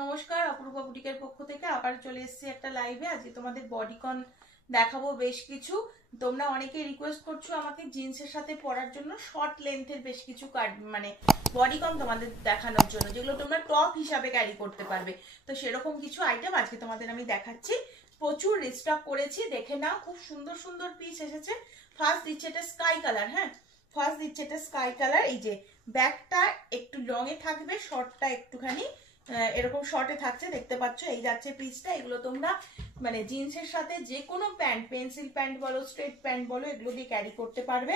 নমস্কার, অপরূপা বুটিকের পক্ষ থেকে আবার চলে এসেছি একটা লাইভে। আজকে তোমাদের বডিকন দেখাবো বেশ কিছু। তোমরা অনেকে রিকোয়েস্ট করছো আমাকে জিন্সের সাথে পরার জন্য শর্ট লেন্থের বেশ কিছু মানে বডিকন তোমাদের দেখানোর জন্য, যেগুলো তোমরা টপ হিসাবে ক্যারি করতে পারবে। তো সেরকম কিছু আইটেম আজকে তোমাদের আমি দেখাচ্ছি। প্রচুর রিস্টক করেছি, দেখে নাও। খুব সুন্দর সুন্দর পিস এসেছে। ফার্স্ট দিচ্ছে এটা স্কাই কালার। হ্যাঁ, ফার্স্ট দিচ্ছে এটা স্কাই কালার। এই যে ব্যাকটা একটু লংয়ে থাকবে, শর্টটা একটুখানি এরকম শর্টে থাকছে, দেখতে পাচ্ছ। এই যাচ্ছে পিসটা। এগুলো তোমরা মানে জিন্সের সাথে যে কোনো প্যান্ট, পেন্সিল প্যান্ট বলো, স্ট্রেট প্যান্ট বলো, এগুলো দিয়ে ক্যারি করতে পারবে।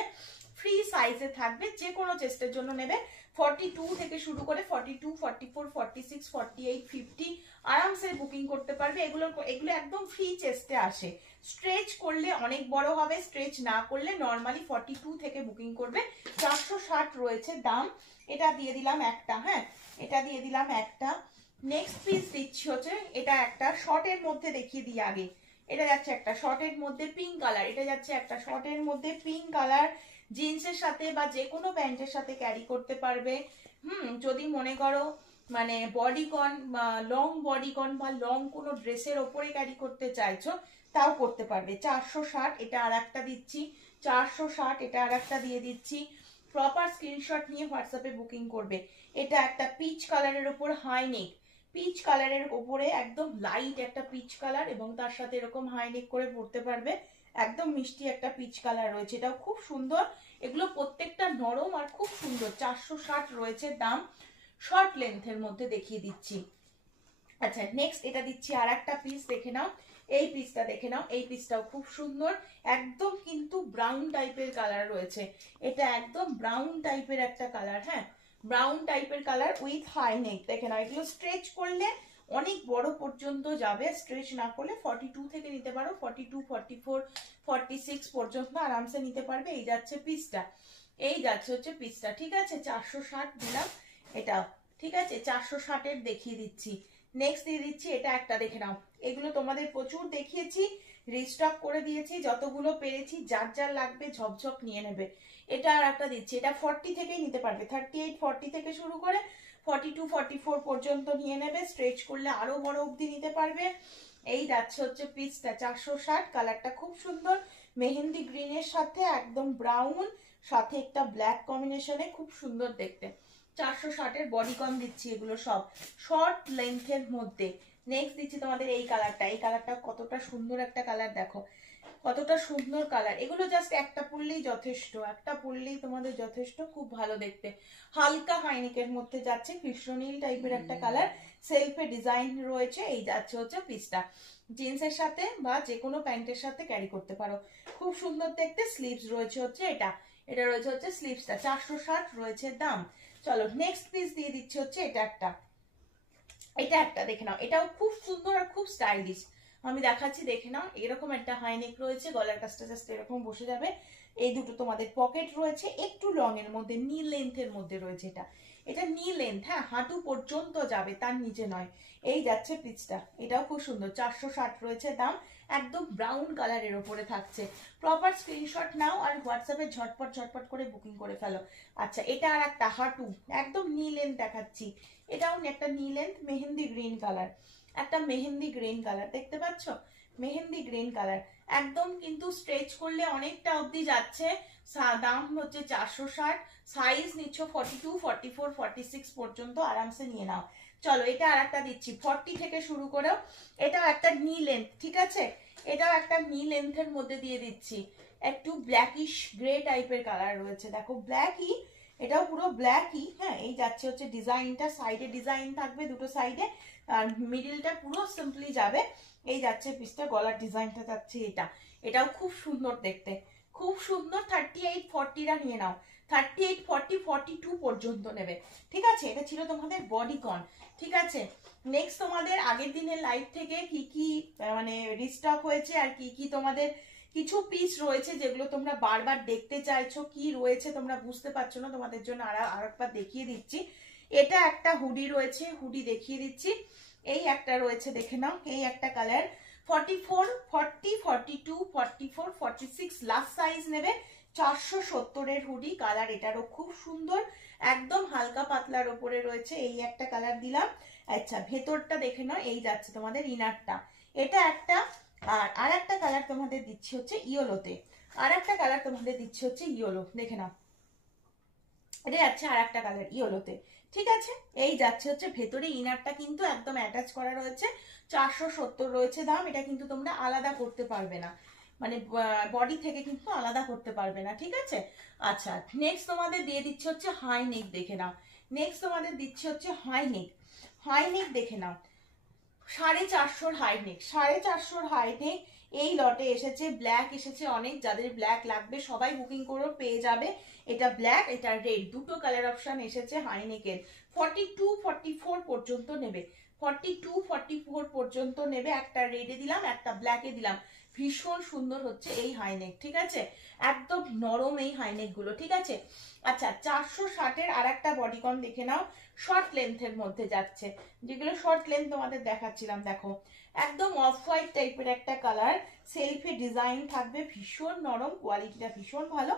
ফ্রি সাইজে থাকবে, যে কোনো চেস্টের জন্য নেবে। 42 থেকে শুরু করে 42, 44, 46, 48, 50 আরামসে বুকিং করতে পারবে। এগুলো একদম ফ্রি চেস্টে আসে। স্ট্রেচ করলে অনেক বড় হবে, স্ট্রেচ না করলে নর্মালি 42 থেকে বুকিং করবে। 460 রয়েছে দাম। এটা দিয়ে দিলাম একটা। হ্যাঁ, এটা দিয়ে দিলাম একটা। নেক্সট পিস দিচ্ছি হচ্ছে এটা একটা শর্টের মধ্যে, দেখিয়ে দিই আগে। এটা যাচ্ছে একটা শর্টের মধ্যে পিঙ্ক কালার। এটা যাচ্ছে একটা শর্টের মধ্যে পিঙ্ক কালার। জিন্সের সাথে বা যে কোনো প্যান্টের সাথে ক্যারি করতে পারবে। যদি মনে করো মানে বডিকন বা লং বডিকন বা লং কোনো ড্রেসের ওপরে ক্যারি করতে চাইছো, তাও করতে পারবে। 460 এটা আর একটা দিচ্ছি। 460 এটা আর একটা দিয়ে দিচ্ছি। প্রপার স্ক্রিনশট নিয়ে হোয়াটসঅ্যাপে বুকিং করবে। এটা একটা পিচ কালারের ওপর হাই নেক, পিচ কালারের ওপরে একদম লাইট একটা পিচ কালার, এবং তার সাথে এরকম হাই নেক করে পরতে পারবে। একদম মিষ্টি একটা পিচ কালার রয়েছে, এটাও খুব সুন্দর। এগুলো প্রত্যেকটা নরম আর খুব সুন্দর। 460 রয়েছে দাম। শর্ট লেন্থের মধ্যে দেখিয়ে দিচ্ছি। আচ্ছা, নেক্সট এটা দিচ্ছি আর একটা পিস, দেখে নাও। এই পিসটা দেখে নাও, এই পিসটাও খুব সুন্দর। একদম কিন্তু ব্রাউন টাইপের কালার রয়েছে। এটা একদম ব্রাউন টাইপের একটা কালার। হ্যাঁ, ব্রাউন টাইপের কালার উইথ হাই নেক। দেখে নাও, এগুলো স্ট্রেচ করলে অনেক বড় পর্যন্ত যাবে। স্ট্রেচ না করলে 42 থেকে নিতে পারো, 42, 44, 46 পর্যন্ত আরামসে নিতে পারবে। এই যাচ্ছে পিসটা, এই যাচ্ছে হচ্ছে পিসটা। ঠিক আছে, 460 দিলাম এটা। ঠিক আছে, 460-এর দেখিয়ে দিচ্ছি। নেক্সট দিয়ে দিচ্ছি এটা একটা, দেখে নাও। এগুলো তোমাদের প্রচুর দেখিয়েছি, রিস্টক করে দিয়েছি যতগুলো পেরেছি। যার যার লাগবে ঝপঝপ নিয়ে নেবে। এটা আর একটা দিচ্ছি। এটা 40 থেকেই নিতে পারবে। 38, 40 থেকে শুরু করে 42, 44 পর্যন্ত নিয়ে নেবে। স্ট্রেচ করলে আরো বড় অবধি নিতে পারবে। এই যাচ্ছে হচ্ছে পিসটা। 460, কালারটা খুব সুন্দর। মেহেন্দি গ্রিনের সাথে একদম ব্রাউন, সাথে একটা ব্ল্যাক কম্বিনেশনে, খুব সুন্দর দেখতে। 460-এর বডিকন দিচ্ছি। এগুলো সব শর্ট লেন্থের মধ্যে। নেক্সট দিচ্ছি তোমাদের এই কালারটা। এই কালারটা কতটা সুন্দর একটা কালার, দেখো কতটা সুন্দর কালার। এগুলো জাস্ট একটা পরলেই যথেষ্ট, একটা পরলেই তোমাদের যথেষ্ট। খুব ভালো দেখতে। হালকা হাইনেকের মধ্যে যাচ্ছে, কৃষ্ণনীল টাইপের একটা কালার। সেলফে ডিজাইন রয়েছে। এই যাচ্ছে হচ্ছে পিসটা। জিন্সের সাথে বা যে কোনো প্যান্টের সাথে ক্যারি করতে পারো। খুব সুন্দর দেখতে। স্লিভস রয়েছে হচ্ছে এটা। এটা রয়েছে হচ্ছে স্লিভসটা। 460 রয়েছে দাম। চলো নেক্সট পিস দিয়ে দিচ্ছি হচ্ছে এটা একটা। এটা একটা দেখে নাও, এটাও খুব সুন্দর আর খুব স্টাইলিশ। আমি দেখাচ্ছি, দেখে নাও। এরকম একটা হাই নেক রয়েছে, গলার কাছটা জাস্ট এরকম বসে যাবে। এই দুটো তোমাদের পকেট রয়েছে, একটু লং এর মধ্যে, নি লেন্থের মধ্যে রয়েছে এটা। এটা নি লেন্থ, হ্যাঁ, হাঁটু পর্যন্ত যাবে, তার নিচে নয়। এই যাচ্ছে পিচটা। এটাও খুব সুন্দর। 460 রয়েছে দাম। একদম ব্রাউন কালারের ওপরে থাকছে। প্রপার স্ক্রিনশট নাও আর হোয়াটসঅ্যাপে ঝটপট ঝটপট করে বুকিং করে ফেলো। আচ্ছা, এটা আর একটা হাঁটু একদম নি লেন্থ দেখাচ্ছি। এটাও একটা নি লেন্থ, মেহেন্দি গ্রিন কালার। একটা মেহেন্দি গ্রিন কালার, দেখতে পাচ্ছ? Mehndi green colour. একদম কিন্তু স্ট্রেচ করলে অনেকটা অবধি যাচ্ছে। দাম হচ্ছে 460। সাইজ নিচ্ছ 42, 44, 46 পর্যন্ত আরামসে নিয়ে নাও। চলো এটা আর একটা দিচ্ছি, 40 থেকে শুরু করেও। এটাও একটা নি লেন্থ। ঠিক আছে, এটাও একটা নি লেন্থের মধ্যে দিয়ে দিচ্ছি। একটু ব্ল্যাকিশ গ্রে টাইপের কালার রয়েছে, দেখো ব্ল্যাকই। এটাও পুরো ব্ল্যাকই। হ্যাঁ, এই যাচ্ছে হচ্ছে ডিজাইনটা। সাইডে ডিজাইন থাকবে দুটো সাইডে, আর মিডিলটা পুরো সিম্পলি যাবে। এই যাচ্ছে পিসটা, গলার ডিজাইনটা যাচ্ছে এটা। এটাও খুব সুন্দর দেখতে, খুব সুন্দর। 38, 40-রা নিয়ে নাও। 38, 40, 42 পর্যন্ত নেবে। ঠিক আছে, এটা ছিল তোমাদের বডিকন। ঠিক আছে, নেক্সট তোমাদের আগের দিনের লাইভ থেকে কি কি মানে রিস্টক হয়েছে, আর কি কি তোমাদের কিছু পিস রয়েছে যেগুলো তোমরা বারবার দেখতে চাইছো, কি রয়েছে তোমরা বুঝতে পারছো না, তোমাদের জন্য আরেকবার দেখিয়ে দিচ্ছি। এটা একটা হুডি রয়েছে, হুডি দেখিয়ে দিচ্ছি। এই একটা রয়েছে, দেখে নাও। এই একটা কালার। 44, 40, 42, 44, 46 লাস্ট সাইজ নেবে। 470 হুডি, কালার এটারও খুব সুন্দর, একদম হালকা পাতলার ওপরে রয়েছে। এই একটা কালার দিলাম। আচ্ছা ভেতরটা দেখে নাও, এই যাচ্ছে তোমাদের ইনারটা, এটা একটা। আর একটা কালার তোমাদের দিচ্ছি হচ্ছে ইয়েলোতে, আর একটা কালার তোমাদের দিচ্ছি হচ্ছে ইয়েলো, দেখে নাও এটা যাচ্ছে আর একটা কালার ইয়েলোতে। ঠিক আছে, এই যাচ্ছে হচ্ছে ভেতরে ইনারটা কিন্তু একদম অ্যাটাচ করা রয়েছে, 470 রয়েছে দাম। এটা কিন্তু তোমরা আলাদা করতে পারবে না, মানে বডি থেকে কিন্তু আলাদা করতে পারবে না। ঠিক আছে, আচ্ছা নেক্সট তোমাদের দিয়ে দিচ্ছে হচ্ছে হাই নেক, দেখে নাও। নেক্সট তোমাদের দিচ্ছে হচ্ছে হাই নেক, হাই নেক দেখে নাও, 450 হাই নেক, 450 হাই নেক। এই লটে এসেছে, ব্ল্যাক এসেছে অনেক, যাদের ব্ল্যাক লাগবে সবাই বুকিং করে পেয়ে যাবে। এটা ব্ল্যাক, এটা রেড, দুটো কালার অপশন এসেছে হাই নেকের। 42-44 পর্যন্ত নেবে, 42-44 পর্যন্ত নেবে। একটা রেডে দিলাম, একটা ব্ল্যাকে দিলাম, ভীষণ সুন্দর হচ্ছে এই হাইনেক। ঠিক আছে, একদম নরম এই হাইনেক গুলো। ঠিক আছে, আচ্ছা 460-এর আর একটা বডিকন দেখে নাও, শর্ট লেন্থের মধ্যে যাচ্ছে, যেগুলো শর্ট লেন্থ তোমাদের দেখাচ্ছিলাম। দেখো একদম অফ হোয়াইট টাইপের একটা কালার, সেলফে ডিজাইন থাকবে, ভীষণ নরম, কোয়ালিটিটা ভীষণ ভালো।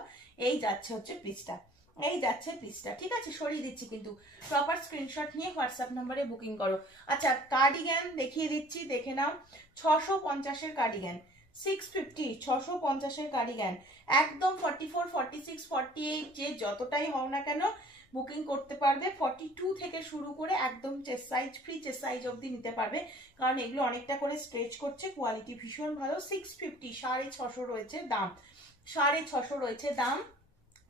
এই যাচ্ছে হচ্ছে পিসটা, এই যাচ্ছে পিসটা। ঠিক আছে, সরিয়ে দিচ্ছি কিন্তু, প্রপার স্ক্রিনশট নিয়ে হোয়াটসঅ্যাপ নম্বরে বুকিং করো। আচ্ছা কার্ডিগ্যান দেখিয়ে দিচ্ছি, দেখে নাও। 650-এর কার্ডিগ্যান, 650, 650-এর কার্ডিগ্যান, একদম 44, 46, 48 যে যতটাই হও না কেন বুকিং করতে পারবে। 42 থেকে শুরু করে একদম chest size, free chest size অবধি নিতে পারবে, কারণ এগুলো অনেকটা করে স্ট্রেচ করছে, কোয়ালিটি ভীষণ ভালো। 650, 650 রয়েছে দাম, 650 রয়েছে দাম।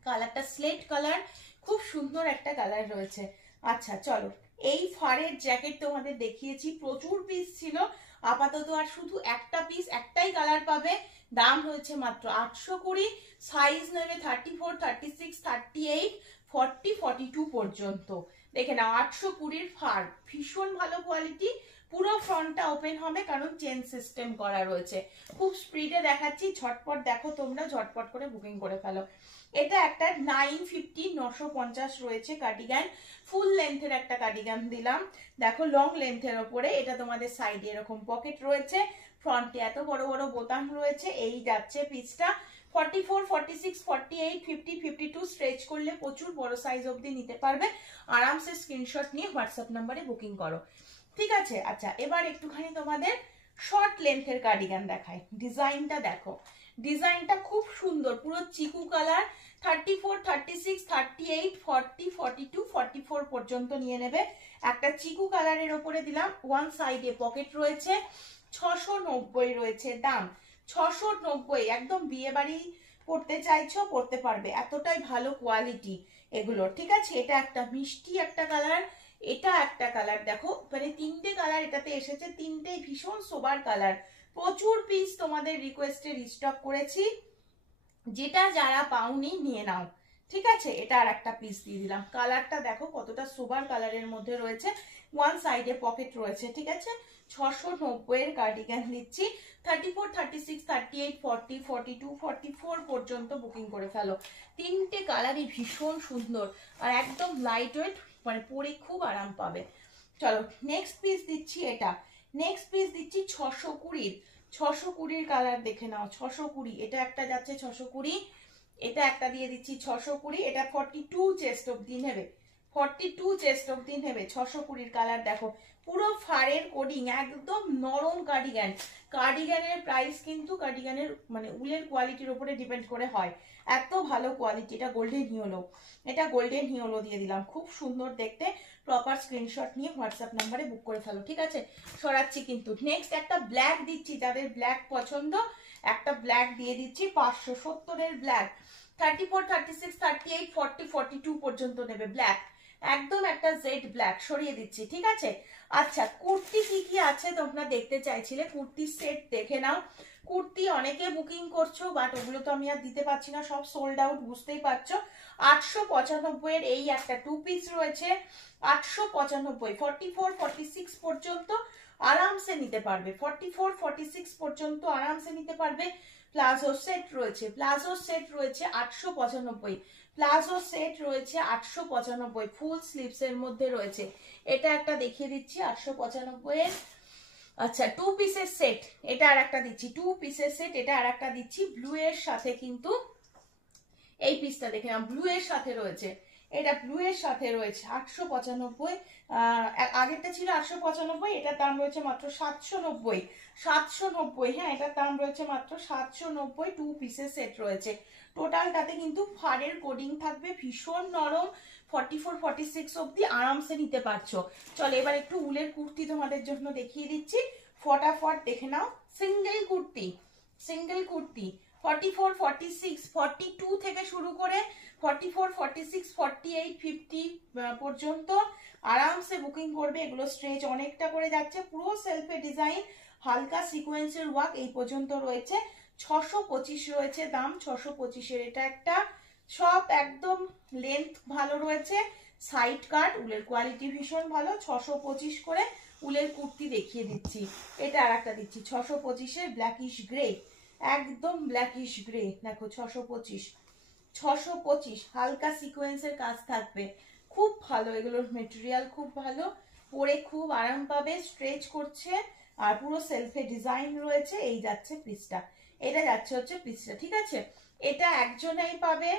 কালারটা স্লেট কালার, খুব সুন্দর একটা কালার রয়েছে। আচ্ছা চলো, এই ফারের জ্যাকেট তোমাদের দেখিয়েছি, প্রচুর পিস ছিল, আপাতত আর শুধু একটা পিস, একটাই কালার পাবে। দাম হয়েছে মাত্র 820, সাইজ নেবে 34, 36, 38, 40, 42 পর্যন্ত। দেখে নাও 820-র ফার, ভীষণ ভালো কোয়ালিটি। পুরো ফ্রন্টটা ওপেন হবে, কারণ চেন সিস্টেম করা রয়েছে। খুব স্পিডে দেখাচ্ছি, ঝটপট দেখো তোমরা, ঝটপট করে বুকিং করে ফেলো। এটা একটা 950, 950 রয়েছে কার্ডিগান, ফুল লেন্থের একটা কার্ডিগান দিলাম। দেখো লং লেন্থের ওপরে, এটা তোমাদের সাইডে এরকম পকেট রয়েছে, ফ্রন্টে এত বড় বড় বোতাম রয়েছে। এই যাচ্ছে পিসটা 44, 46, 48, 50, 52 স্ট্রেচ করলে প্রচুর বড় সাইজ অবধি নিতে পারবে। আরামসে স্ক্রিনশট নিয়ে হোয়াটসঅ্যাপ নাম্বারে বুকিং করো। ঠিক আছে, আচ্ছা এবার একটুখানি তোমাদের শর্ট লেন্থের কার্ডিগান দেখাই। ডিজাইনটা দেখো, ডিজাইনটা খুব সুন্দর, পুরো চিকু কালার। 34, 36, 38, 40, 42, 44 পর্যন্ত নিয়ে নেবে। একটা চিকু কালারের ওপরে দিলাম, ওয়ান সাইডে পকেট রয়েছে, 690 রয়েছে দাম, 690। একদম বিয়ে বাড়ি পড়তে চাইছো পড়তে পারবে, এতটাই ভালো কোয়ালিটি এগুলো। ঠিক আছে, এটা একটা মিষ্টি একটা কালার, এটা একটা কালার, দেখো মানে তিনটে কালার এটাতে এসেছে, তিনটেই ভীষণ সোবার কালার। প্রচুর পিস তোমাদের রিকোয়েস্টে রিস্টক করেছি, যেটা যারা পাওনি নিয়ে নাও। ঠিক আছে, এটা আর একটা পিস দিয়ে দিলাম। কালারটা দেখো কতটা সোবার কালারের মধ্যে রয়েছে, ওয়ান সাইডে পকেট রয়েছে। ঠিক আছে, 690-এর কার্ডিগান দিচ্ছি। 34, 36, 38, 40, 42, 44 পর্যন্ত বুকিং করে ফেলো। তিনটে কালারই ভীষণ সুন্দর আর একদম লাইট ওয়েট, মানে পরে খুব আরাম পাবে। চলো নেক্সট পিস দিচ্ছি, এটা নেক্সট পিস দিচ্ছি 620-র, 620-র কালার দেখে নাও। 620, এটা একটা যাচ্ছে 620, এটা একটা দিয়ে দিচ্ছি 620। এটা 42 চেস্ট অবধি নেবে, 42 চেস্ট অবধি নেবে। 620-র কালার দেখো, পুরো ফারের কোডিং, একদম নরম কার্ডিগান। কার্ডিগানের প্রাইস কিন্তু কার্ডিগানের মানে উলের কোয়ালিটির উপরে ডিপেন্ড করে হয়, এত ভালো কোয়ালিটি। এটা গোল্ডেন হিওলো, এটা গোল্ডেন হিওলো দিয়ে দিলাম, খুব সুন্দর দেখতে। প্রপার স্ক্রিনশট নিয়ে হোয়াটসঅ্যাপ নাম্বারে বুক করে ফেলো। ঠিক আছে, সরাচ্ছি কিন্তু। নেক্সট একটা ব্ল্যাক দিচ্ছি, যাদের ব্ল্যাক পছন্দ একটা ব্ল্যাক দিয়ে দিচ্ছি, 570-এর ব্ল্যাক। 34, 36, 38, 40, 42 পর্যন্ত নেবে ব্ল্যাক, একদম একটা জেড ব্ল্যাক। সরিয়ে দিচ্ছি। ঠিক আছে, আচ্ছা কুর্তি কি কি আছে তোমরা দেখতে চাইছিলে, কুর্তি সেট দেখে নাও। কুর্তি অনেকে বুকিং করছো, বাট ওগুলো তো আমি আর দিতে পারছি না, সব সোল্ড আউট, বুঝতেই পারছো। 895-এর এই একটা টু পিস রয়েছে, 895, 44, 46 পর্যন্ত আরামসে নিতে পারবে, 44, 46 পর্যন্ত আরামসে নিতে পারবে। প্লাজো সেট রয়েছে, প্লাজো সেট রয়েছে 895, প্লাজো সেট রয়েছে 895, ফুল স্লিভস এর মধ্যে রয়েছে। এটা একটা দেখিয়ে দিচ্ছি 895-এর। আচ্ছা টু পিসের সেট, এটা আর একটা দিচ্ছি, টু পিসের সেট, এটা আর একটা দিচ্ছি ব্লু এর সাথে কিন্তু এই পিসটা দেখে নাও, ব্লু এর সাথে রয়েছে, এটা ব্লু এর সাথে রয়েছে 895। আগেরটা ছিল 895, এটার দাম রয়েছে মাত্র 790। 790, হ্যাঁ, এটার দাম রয়েছে মাত্র 790। 2 পিসের সেট রয়েছে। টোটালটাতে কিন্তু ফারের কোডিং থাকবে, ভীষণ নরম, 44 46 অব্দি আরামসে নিতে পারছো। চলো এবার একটু উলের কুর্তি তোমাদের জন্য দেখিয়ে দিচ্ছি, ফটাফট দেখে নাও। সিঙ্গেল কুর্তি, সিঙ্গেল কুর্তি 44 46 42 থেকে শুরু করে 44 46 48 50 পর্যন্ত আরামসে বুকিং করবে। এগুলো স্ট্রেচ অনেকটা করে যাচ্ছে, পুরো সেলফে ডিজাইন, হালকা সিকোয়েন্সের ওয়ার্ক এই পর্যন্ত রয়েছে। 625 রয়েছে দাম, 625 এর এটা একটা। সব একদম লেন্থ ভালো রয়েছে, সাইড কাট, উলের কোয়ালিটি ভীষণ ভালো। 625 করে উলের কুর্তি দেখিয়ে দিচ্ছি। এটা আর একটা দিচ্ছি 625-এর ব্ল্যাকিশ গ্রে, একদম ব্ল্যাকিশ গ্রে, দেখো 625। 625 হালকা সিকোয়েন্সের কাজ থাকবে, খুব ভালো, এগুলোর মেটেরিয়াল খুব ভালো, পরে খুব আরাম পাবে, স্ট্রেচ করছে, আর পুরো সেলফে ডিজাইন রয়েছে। এই যাচ্ছে পিসটা, এটা যাচ্ছে হচ্ছে পিসটা, ঠিক আছে। এটা একজনেই পাবে,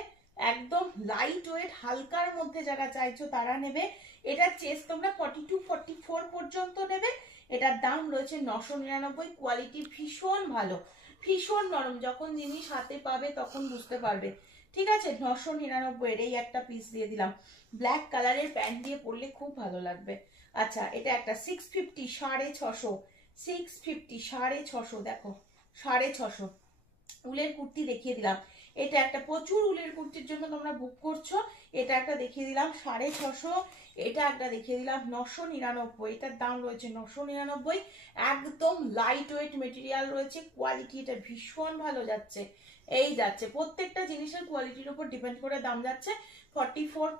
একদম লাইট ওয়েট, হালকার মধ্যে যারা চাইছো তারা নেবে। এটা চেস্ট তোমরা 42 44 পর্যন্ত নেবে। এটার দাম রয়েছে 999। কোয়ালিটি ভীষণ ভালো, ভীষণ নরম, যখন জিনিস হাতে পাবে তখন বুঝতে পারবে, ঠিক আছে। 999 এর এই একটা পিস দিয়ে দিলাম, ব্ল্যাক কালারের প্যান্ট দিয়ে পরলে খুব ভালো লাগবে। আচ্ছা এটা একটা 650, 650, 650 650, দেখো 650 উলের কুর্তি দেখিয়ে দিলাম। এটা একটা, প্রচুর উলের কুর্তির জন্য তোমরা বুক করছো, এটা একটা দেখিয়ে দিলাম 650। এটা একটা দেখিয়ে দিলাম 999, এটার দাম রয়েছে 999। একদম লাইট ওয়েট মেটেরিয়াল রয়েছে, কোয়ালিটি এটা ভীষণ ভালো যাচ্ছে। এই যাচ্ছে, প্রত্যেকটা জিনিসের কোয়ালিটির উপর ডিপেন্ড করে দাম যাচ্ছে। 44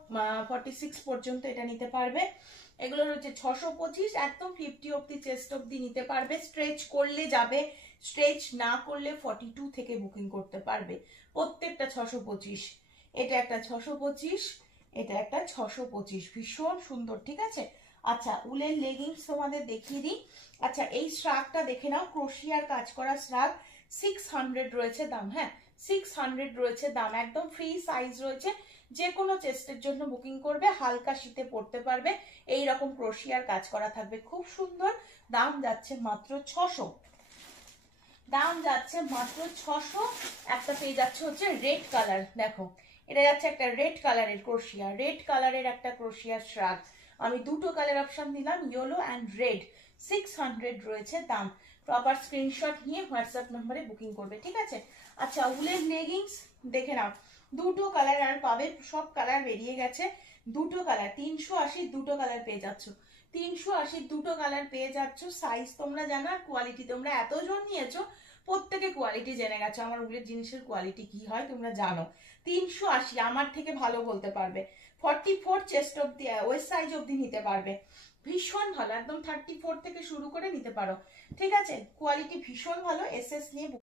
46 পর্যন্ত এটা নিতে পারবে। এগুলো রয়েছে 625, একদম 50 অব্দি চেস্ট অব্দি নিতে পারবে, স্ট্রেচ করলে যাবে, স্ট্রেচ না করলে 42 থেকে বুকিং করতে পারবে। প্রত্যেকটা 625। এটা একটা 625, এটা একটা 625, ভীষণ সুন্দর, ঠিক আছে। আচ্ছা উলের লেগিংস তোমাদের দেখিয়ে দিই। আচ্ছা এই শ্রাগটা দেখে নাও, ক্রোশিয়ার কাজ করা শ্রাগ, 600 রয়েছে দাম, হ্যাঁ 600 রয়েছে দাম, একদম ফ্রি সাইজ রয়েছে, যে কোনো চেস্টের জন্য বুকিং করবে, হালকা শীতে পড়তে পারবে। এই রকম ক্রোশিয়ার কাজ করা থাকবে, খুব সুন্দর। দাম যাচ্ছে মাত্র 600, দাম যাচ্ছে মাত্র 600। একটা পেয়ে যাচ্ছে হচ্ছে রেড কালার, দেখো এটা যাচ্ছে একটা রেড কালারের ক্রোশিয়া, রেড কালারের একটা ক্রোশিয়া শ্রাগ। আমি দুটো কালার অপশন দিলাম, ইয়েলো অ্যান্ড রেড। 600 রয়েছে দাম। প্রপার স্ক্রিনশট নিয়ে হোয়াটসঅ্যাপ নম্বরে বুকিং করবে, ঠিক আছে। আচ্ছা উলের লেগিংস দেখে নাও, দুটো কালার আর পাবে, সব কালার বেরিয়ে গেছে। দুটো কালার 380, দুটো কালার পেয়ে যাচ্ছ, 380 দুটো কালার পেয়ে যাচ্ছ। সাইজ তোমরা জানো, কোয়ালিটি তোমরা এতজন নিয়েছো, প্রত্যেকে কোয়ালিটি জেনে গেছো, আমার উলের জিনিসের কোয়ালিটি কি হয় তোমরা জানো। 380 আমার থেকে ভালো বলতে পারবে। 44 চেস্ট অব্দি, ওয়েস্ট সাইজ অব্দি নিতে পারবে, ভীষণ ভালো, একদম 34 থেকে শুরু করে নিতে পারো, ঠিক আছে। কোয়ালিটি ভীষণ ভালো, এসএস নিয়ে